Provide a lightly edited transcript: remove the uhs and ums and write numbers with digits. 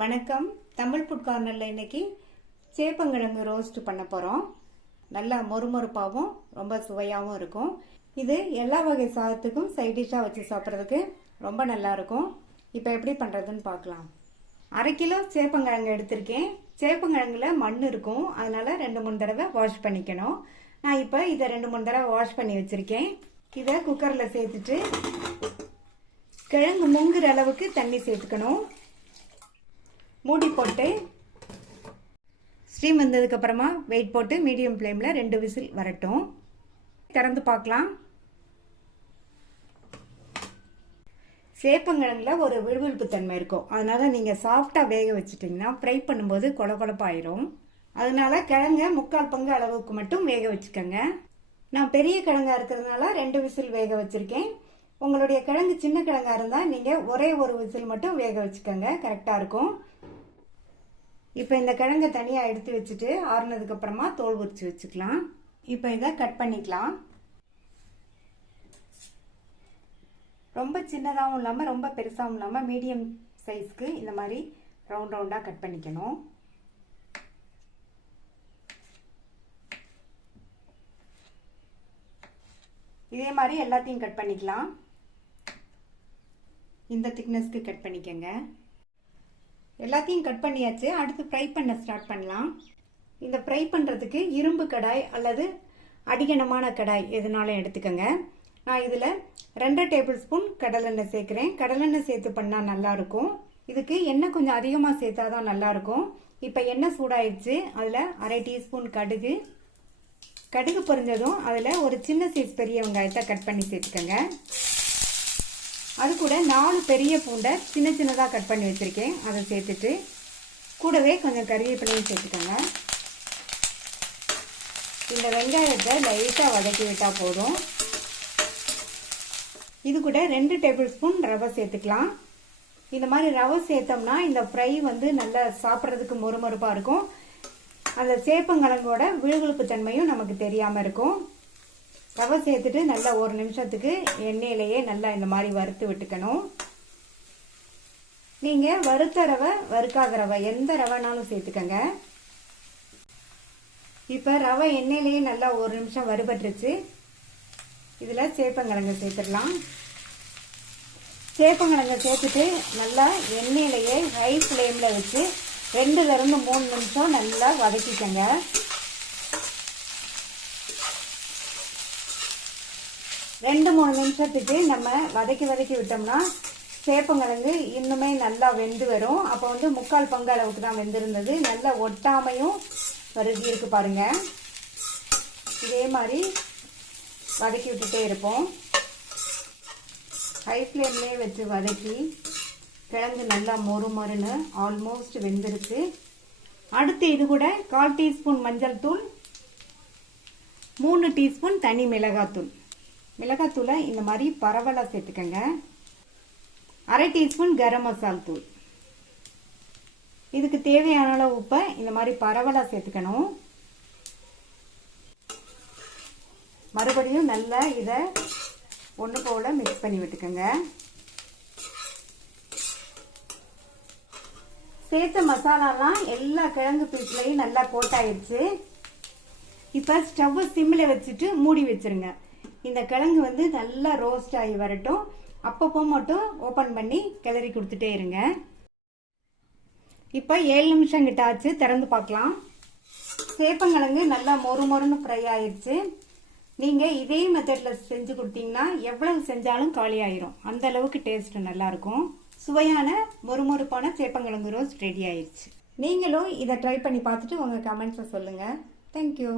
வணக்கம். தமிழ் ஃபுட் கார்னரில் இன்னைக்கு சேப்பங்கிழங்கு ரோஸ்ட் பண்ண போகிறோம். நல்லா மொறுமொறுப்பாகவும் ரொம்ப சுவையாகவும் இருக்கும். இது எல்லா வகை சாதத்துக்கும் சைட் டிஷ்ஷாக வச்சு சாப்பிட்றதுக்கு ரொம்ப நல்லாயிருக்கும். இப்போ எப்படி பண்ணுறதுன்னு பார்க்கலாம். 1/2 கிலோ சேப்பங்கிழங்கு எடுத்திருக்கேன். சேப்பங்கிழங்குல மண் இருக்கும், அதனால் 2-3 தடவை வாஷ் பண்ணிக்கணும். நான் இப்போ இதை 2-3 தடவை வாஷ் பண்ணி வச்சுருக்கேன். இதை குக்கரில் சேர்த்துட்டு கிழங்கு முங்குற அளவுக்கு தண்ணி சேர்த்துக்கணும். மூடி போட்டு ஸ்டீம் வந்ததுக்கு அப்புறமா வெயிட் போட்டு மீடியம் ஃப்ளேமில் 2 விசில் வரட்டும். திறந்து பார்க்கலாம். சேப்பங்கிழங்குல ஒரு விழுவிழுப்பு தன்மை இருக்கும், அதனால நீங்கள் சாஃப்டாக வேக வச்சுட்டிங்கன்னா ஃப்ரை பண்ணும்போது கொழகொழப்பாயிரும். அதனால கிழங்க 3/4 பங்கு அளவுக்கு மட்டும் வேக வச்சுக்கோங்க. நான் பெரிய கிழங்கா இருக்கிறதுனால 2 விசில் வேக வச்சுருக்கேன். உங்களுடைய கிழங்கு சின்ன கிழங்கா இருந்தால் நீங்கள் ஒரே ஒரு விசில் மட்டும் வேக வச்சுக்கோங்க, கரெக்டாக இருக்கும். இப்போ இந்த கிழங்கை தனியாக எடுத்து வச்சுட்டு ஆறுனதுக்கு அப்புறமா தோல் உரிச்சு வச்சுக்கலாம். இப்போ இதை கட் பண்ணிக்கலாம். ரொம்ப சின்னதாகவும் இல்லாமல் ரொம்ப பெருசாகவும் இல்லாமல் மீடியம் சைஸ்க்கு இந்த மாதிரி ரவுண்ட் ரவுண்டாக கட் பண்ணிக்கணும். இதே மாதிரி எல்லாத்தையும் கட் பண்ணிக்கலாம். இந்த திக்னஸ்க்கு கட் பண்ணிக்கங்க. எல்லாத்தையும் கட் பண்ணியாச்சு. அடுத்து ஃப்ரை பண்ண ஸ்டார்ட் பண்ணலாம். இந்த ஃப்ரை பண்ணுறதுக்கு இரும்பு கடாய் அல்லது அடிகனமான கடாய் எதுனாலும் எடுத்துக்கோங்க. நான் இதில் 2 டேபிள் ஸ்பூன் கடலெண்ணெய் சேர்க்குறேன். கடலெண்ணெய் சேர்த்து பண்ணால் நல்லாயிருக்கும். இதுக்கு எண்ணெய் கொஞ்சம் அதிகமாக சேர்த்தா தான் நல்லாயிருக்கும். இப்போ எண்ணெய் சூடாயிடுச்சு. அதில் 1/2 டீஸ்பூன் கடுகு. கடுகு பொரிஞ்சதும் அதில் ஒரு சின்ன சைஸ் பெரிய வெங்காயத்தை கட் பண்ணி சேர்த்துக்கோங்க. அது கூட 4 பெரிய பூண்டை சின்ன சின்னதாக கட் பண்ணி வச்சுருக்கேன், அதை சேர்த்துட்டு கூடவே கொஞ்சம் கறிவேப்பிலையும் சேர்த்துக்கோங்க. இந்த வெங்காயத்தை லைட்டாக வதக்கி விட்டால் போதும். இது கூட 2 டேபிள் ஸ்பூன் ரவை சேர்த்துக்கலாம். இந்த மாதிரி ரவை சேர்த்தோம்னா இந்த ஃப்ரை வந்து நல்லா சாப்பிட்றதுக்கு மொறுமொறுப்பாக இருக்கும். அந்த சேப்பங்கிழங்கோட விழுவிழுப்பு தன்மையும் நமக்கு தெரியாமல் இருக்கும். ரவை சேர்த்துட்டு நல்லா 1 நிமிஷத்துக்கு எண்ணெயிலேயே நல்லா இந்த மாதிரி வறுத்து விட்டுக்கணும். நீங்கள் வறுத்த ரவை வறுக்காத ரவை எந்த ரவைனாலும் சேர்த்துக்கங்க. இப்போ ரவை எண்ணெயிலேயே நல்லா 1 நிமிஷம் வறுபட்டுருச்சு. இதில் சேப்பங்கிழங்கு சேர்த்துடலாம். சேப்பங்கிழங்கை சேர்த்துட்டு நல்லா எண்ணெயிலேயே ஹை ஃப்ளேமில் வச்சு 2லிருந்து 3 நிமிஷம் நல்லா வதக்கிக்கங்க. 2-3 நிமிஷத்துக்கு நம்ம வதக்கி விட்டோம்னா சேப்பங்கிழங்கு இன்னுமே நல்லா வெந்து வரும். அப்போ வந்து 3/4 பங்கு அளவுக்கு தான் வெந்திருந்தது. நல்லா ஒட்டாமையும் வருகி இருக்கு பாருங்க. இதே மாதிரி வதக்கி விட்டுட்டே இருப்போம். ஹை ஃப்ளேம்லேயே வச்சு வதக்கி கிழங்கு நல்லா மொறுன்னு ஆல்மோஸ்ட் வெந்துருச்சு. அடுத்து இது கூட 1/4 டீஸ்பூன் மஞ்சள் தூள், 3 டீஸ்பூன் தனி மிளகாத்தூள். மிளகாத்தூளை இந்த மாதிரி பரவலாக சேர்த்துக்கங்க. 1/2 டீஸ்பூன் கரம் மசால் தூள். இதுக்கு தேவையான அளவு உப்பை இந்த மாதிரி பரவலாக சேர்த்துக்கணும். மறுபடியும் நல்லா இதை ஒன்று போல மிக்ஸ் பண்ணி விட்டுக்கோங்க. சேர்த்த மசாலாலாம் எல்லா கிழங்கு பீஸ்லையும் நல்லா கோட்டாயிடுச்சு. இப்போ ஸ்டவ்வை சிம்மில் வச்சுட்டு மூடி வச்சிருங்க. இந்த கிழங்கு வந்து நல்லா ரோஸ்ட் ஆகி வரட்டும். அப்பப்போ மட்டும் ஓப்பன் பண்ணி கிளறி கொடுத்துட்டே இருங்க. இப்போ 7 நிமிஷம் கிட்ட ஆச்சு. திறந்து பார்க்கலாம். சேப்பங்கிழங்கு நல்லா மொறுன்னு ஃப்ரை ஆயிடுச்சு. நீங்கள் இதே மெத்தடில் செஞ்சு கொடுத்தீங்கன்னா எவ்வளவு செஞ்சாலும் காலி ஆயிரும். அந்த அளவுக்கு டேஸ்ட் நல்லாயிருக்கும். சுவையான மொறுமொறுப்பான சேப்பங்கிழங்கு ரோஸ்ட் ரெடி ஆயிடுச்சு. நீங்களும் இதை ட்ரை பண்ணி பார்த்துட்டு உங்கள் கமெண்ட்ஸை சொல்லுங்கள். தேங்க்யூ.